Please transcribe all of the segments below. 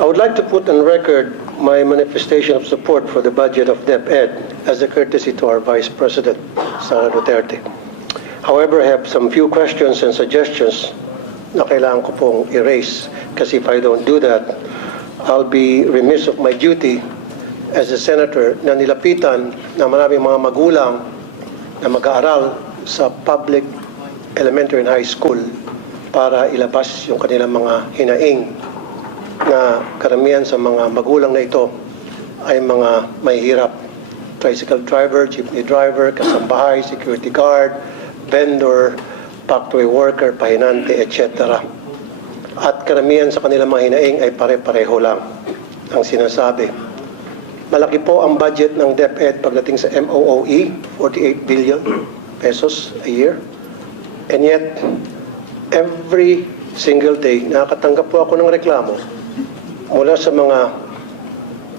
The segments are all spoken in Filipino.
I would like to put on record my manifestation of support for the budget of DepEd as a courtesy to our Vice President, Sara Duterte. However, I have some few questions and suggestions na kailangan ko pong erase kasi if I don't do that, I'll be remiss of my duty as a senator na nilapitan na maraming mga magulang na mag-aaral sa public elementary and high school para ilabas yung kanilang mga hinaing na karamihan sa mga magulang na ito ay mga mahihirap. Tricycle driver, jeepney driver, kasambahay, security guard, vendor, factory worker, pahinante, etc. At karamihan sa kanilang mga hinaing ay pare-pareho lang ang sinasabi. Malaki po ang budget ng DepEd pagdating sa MOOE, 48 billion pesos a year. And yet, every single day, nakakatanggap po ako ng reklamo mula sa mga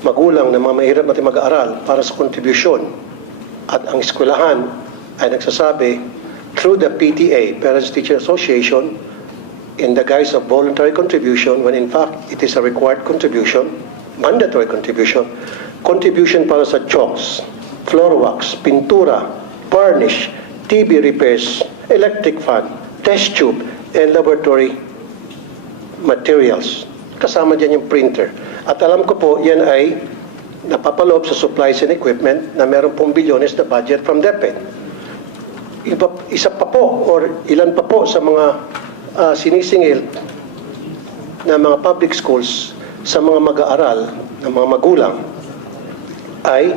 magulang na mga mahirap natin mag-aaral para sa kontribusyon. At ang eskwelahan ay nagsasabi through the PTA, Parents Teacher Association, in the guise of voluntary contribution, when in fact it is a required contribution, mandatory contribution, contribution para sa chalks, floor wax, pintura, varnish, TV repairs, electric fan, test tube, and laboratory materials. Kasama dyan yung printer. At alam ko po, yan ay napapaloob sa supplies and equipment na meron pong bilyones na budget from DepEd. Isa pa po, or ilan pa po sa mga sinisingil na mga public schools sa mga mag-aaral, na mga magulang, ay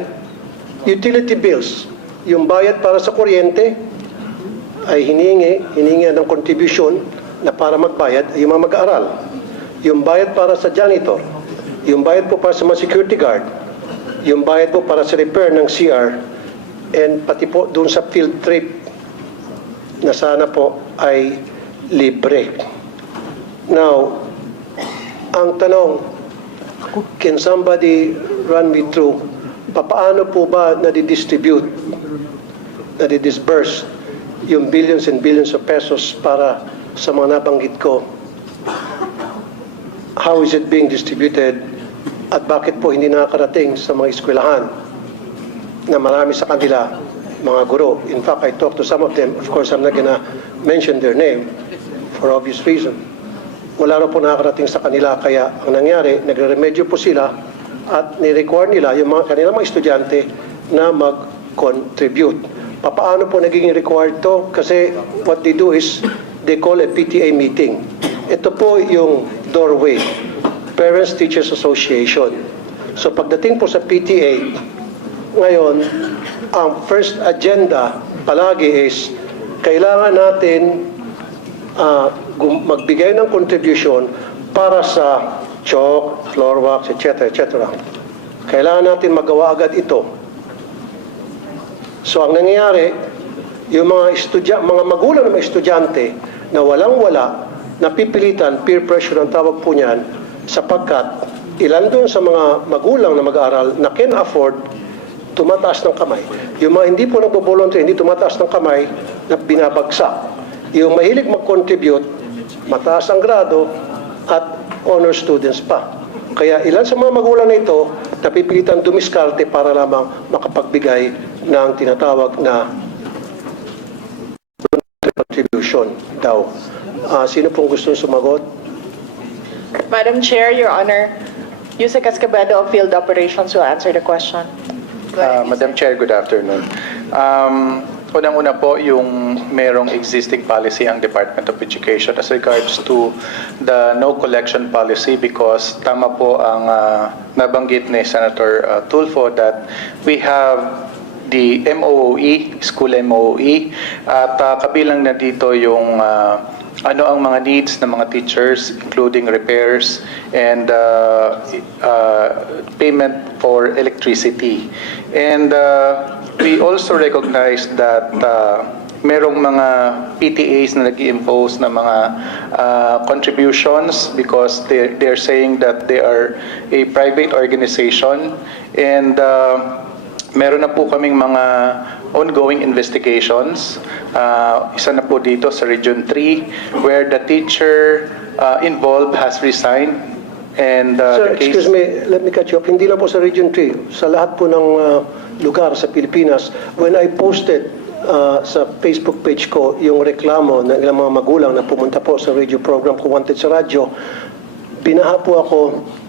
utility bills. Yung bayad para sa kuryente ay hiningi ng contribution na para magbayad ay yung mga mag-aaral. Yung bayad para sa janitor, yung bayad po para sa mga security guard, yung bayad po para sa repair ng CR, and pati po dun sa field trip na sana po ay libre. Now, ang tanong, can somebody run me through, paano po ba nadi-distribute, nadi-disburse yung billions and billions of pesos para sa mga nabanggit ko? How is it being distributed at bakit po hindi nakakarating sa mga eskwelahan na marami sa kanila mga guro? In fact, I talked to some of them. Of course, I'm not gonna mention their name for obvious reason. Wala na po nakakarating sa kanila, kaya ang nangyari, nagre-remedyo po sila at ni-require nila yung kanilang mga estudyante na mag-contribute. Paano po naging required to? Kasi what they do is they call a PTA meeting. Ito po yung doorway, Parents Teachers Association. So pagdating po sa PTA, ngayon, ang first agenda palagi is kailangan natin magbigay ng contribution para sa chalk, floor wax, etc. etc. Kailangan natin magawa agad ito. So ang nangyayari, yung mga magulang ng mga estudyante na walang-wala, napipilitan, peer pressure ang tawag po niyan, sapagkat ilan doon sa mga magulang na mag-aaral na can afford, tumataas ng kamay. Yung mga hindi po nagbo-volunteer, hindi tumataas ng kamay, na binabagsak. Yung mahilig mag-contribute, mataas ang grado at honor students pa. Kaya ilan sa mga magulang na ito, napipilitan dumiskarte para lamang makapagbigay ng tinatawag na contribution daw. Sino pong gusto sumagot? Madam Chair, Your Honor, Yusek Escobedo of Field Operations will answer the question. Madam Chair, good afternoon. Unang-una po, yung merong existing policy ang Department of Education as regards to the no collection policy, because tama po ang nabanggit ni Senator Tulfo that we have the MOOE, school MOOE, at kabilang na dito yung ano ang mga needs ng mga teachers, including repairs and payment for electricity. And we also recognize that merong mga PTAs na nag-i-impose na mga contributions because they're saying that they are a private organization, and meron na po kaming mga ongoing investigations. Isa na po dito sa Region 3 where the teacher involved has resigned And Sir, the case... excuse me, let me cut you off. Hindi lang po sa Region 3, sa lahat po ng lugar sa Pilipinas, when I posted sa Facebook page ko yung reklamo ng ilang mga magulang na pumunta po sa radio program ko Wanted sa radyo, binaha po ako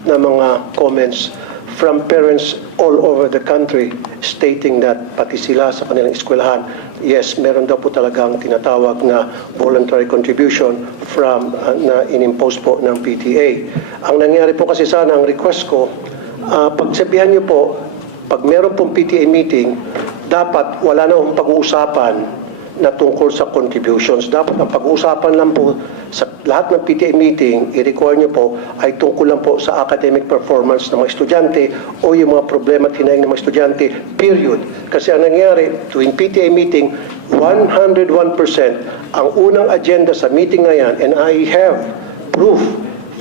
ng mga comments from parents all over the country stating that pati sila sa kanilang eskwelahan, yes, meron daw po talagang tinatawag na voluntary contribution from na inimpose po ng PTA. Ang nangyari po kasi sana, ang request ko, pagsabihan niyo po, pag meron pong PTA meeting, dapat wala na akong pag-uusapan na tungkol sa contributions. Dapat ang pag-uusapan lang po sa lahat ng PTA meeting, i-require nyo po, ay tungkol lang po sa academic performance ng mga estudyante o yung mga problema at hinaing ng mga estudyante, period. Kasi ang nangyari, tuwing PTA meeting, 101% ang unang agenda sa meeting na yan, and I have proof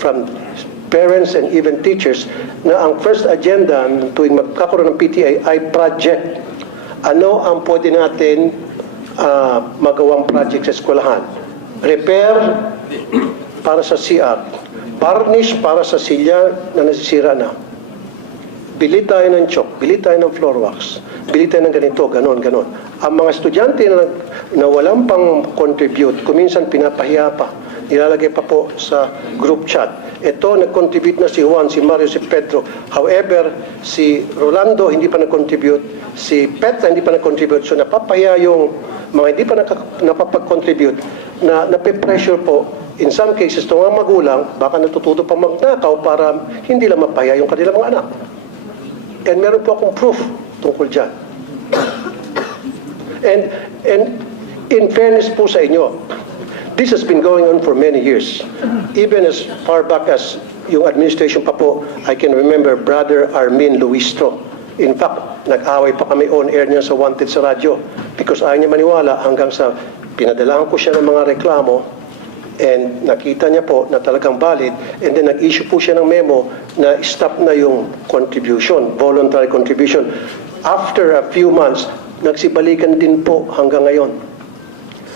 from parents and even teachers na ang first agenda tuwing magkakaroon ng PTA ay project. Ano ang pwede natin magawang project sa eskwelahan? Repair para sa CR, varnish para sa silya na nasisira na, bili tayo ng chalk, bili tayo ng floor wax, bili tayo ng ganito, ganon. Ang mga estudyante na walang pang contribute, kuminsan pinapahiya pa, nilalagay pa po sa group chat. Ito, nag-contribute na si Juan, si Mario, si Pedro. However, si Rolando hindi pa nag-contribute, si Petra hindi pa nag-contribute. So napapahiya yung mga hindi pa napapag-contribute na nape-pressure po. In some cases, itong mga magulang, baka natututo pa magnakaw para hindi lang mapahiya yung kanilang mga anak. And meron po akong proof tungkol dyan. And in fairness po sa inyo, this has been going on for many years. Even as far back as yung administration pa po, I can remember Brother Armin Luistro. In fact, nag-away pa kami on air niya sa Wanted sa radyo because ayaw niya maniwala hanggang sa pinadalahan ko siya ng mga reklamo and nakita niya po na talagang valid and then nag-issue po siya ng memo na stop na yung contribution, voluntary contribution. After a few months, nagsibalikan din po hanggang ngayon.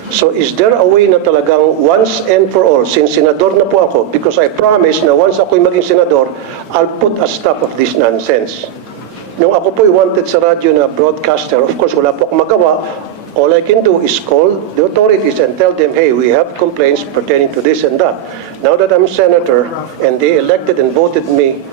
So is there a way na talagang once and for all, since senador na po ako, because I promise na once ako'y maging senador, I'll put a stop of this nonsense. Nung ako po'y wanted sa radyo na broadcaster, of course, wala po akong magawa. All I can do is call the authorities and tell them, hey, we have complaints pertaining to this and that. Now that I'm senator and they elected and voted me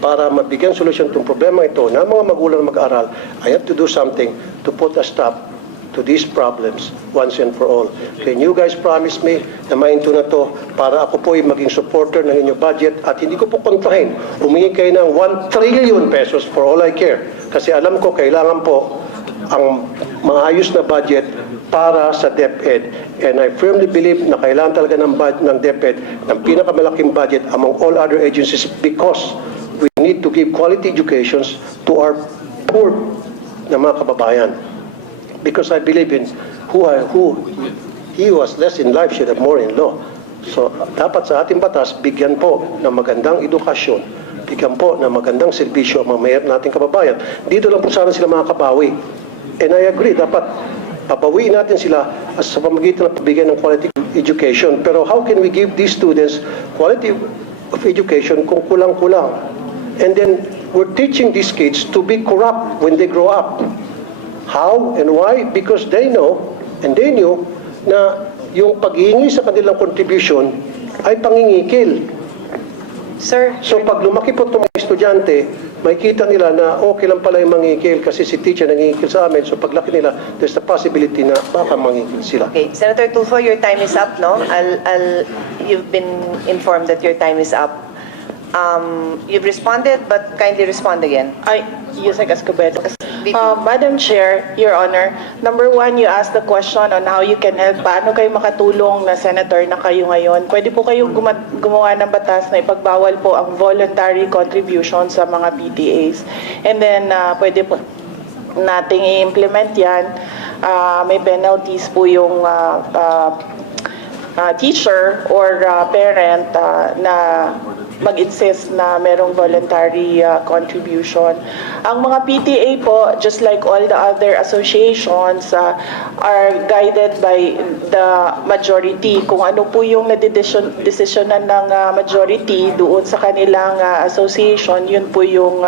para mabigyan solusyon itong problema ito na mga magulang mag-aaral, I have to do something to put a stop to these problems once and for all. Can you guys promise me na mainto na to para ako po'y maging supporter ng inyong budget at hindi ko po kontrahin. Humingi kayo ng 1 trillion pesos for all I care. Kasi alam ko kailangan po ang maayos na budget para sa DepEd. And I firmly believe na kailangan talaga ng DepEd ng pinakamalaking budget among all other agencies because we need to give quality educations to our poor na mga kababayan. Because I believe in who he was less in life should have more in law. So dapat sa ating batas, bigyan po ng magandang edukasyon, bigyan po ng magandang serbisyo ang mga mahirap nating kababayan. Dito lang po sana sila makakabawi. And I agree, dapat pabawiin natin sila sa pamamagitan ng pagbigay ng quality education. Pero how can we give these students quality of education kung kulang-kulang? And then we're teaching these kids to be corrupt when they grow up. How and why? Because they know and they knew na yung paghihingi sa kanilang contribution ay pangingikil. Sir, So pag lumaki po itong mga estudyante, makikita nila na okay lang pala yung mangingikil kasi si teacher nangingikil sa amin. So paglaki nila, there's the possibility na baka mangingikil sila. Okay, Senator Tulfo, your time is up, no? You've been informed that your time is up. You've responded, but kindly respond again. Yusek Escobedo. Madam Chair, Your Honor, number one, you asked the question on how you can help. Paano kayo makatulong na senator na kayo ngayon? Pwede po kayong gumawa ng batas na ipagbawal po ang voluntary contribution sa mga PTAs. And then, pwede po nating i-implement yan. May penalties po yung teacher or parent na mag-insist na merong voluntary contribution. Ang mga PTA po, just like all the other associations, are guided by the majority. Kung ano po yung nadedesisyonan ng majority doon sa kanilang association, yun po yung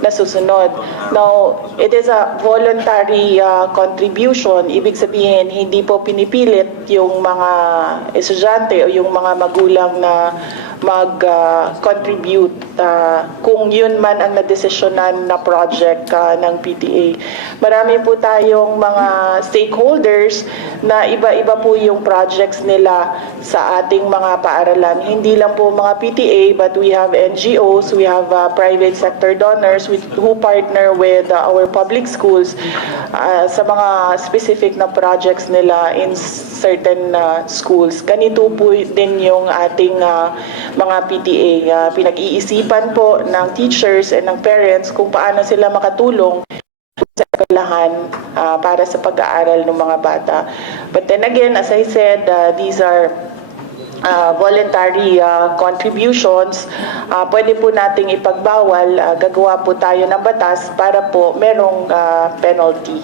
nasusunod. Now, it is a voluntary contribution. Ibig sabihin, hindi po pinipilit yung mga estudyante o yung mga magulang na mag-contribute kung yun man ang nadesisyonan na project ng PTA. Marami po tayong mga stakeholders na iba-iba po yung projects nila sa ating mga paaralan. Hindi lang po mga PTA, but we have NGOs, we have private sector donors who partner with our public schools sa mga specific na projects nila in certain schools. Ganito po din yung ating mga PTA. Pinag-iisipan po ng teachers and ng parents kung paano sila makatulong sa eskwelahan para sa pag-aaral ng mga bata. But then again, as I said, these are voluntary contributions. Pwede po nating ipagbawal, gagawa po tayo ng batas para po merong penalty.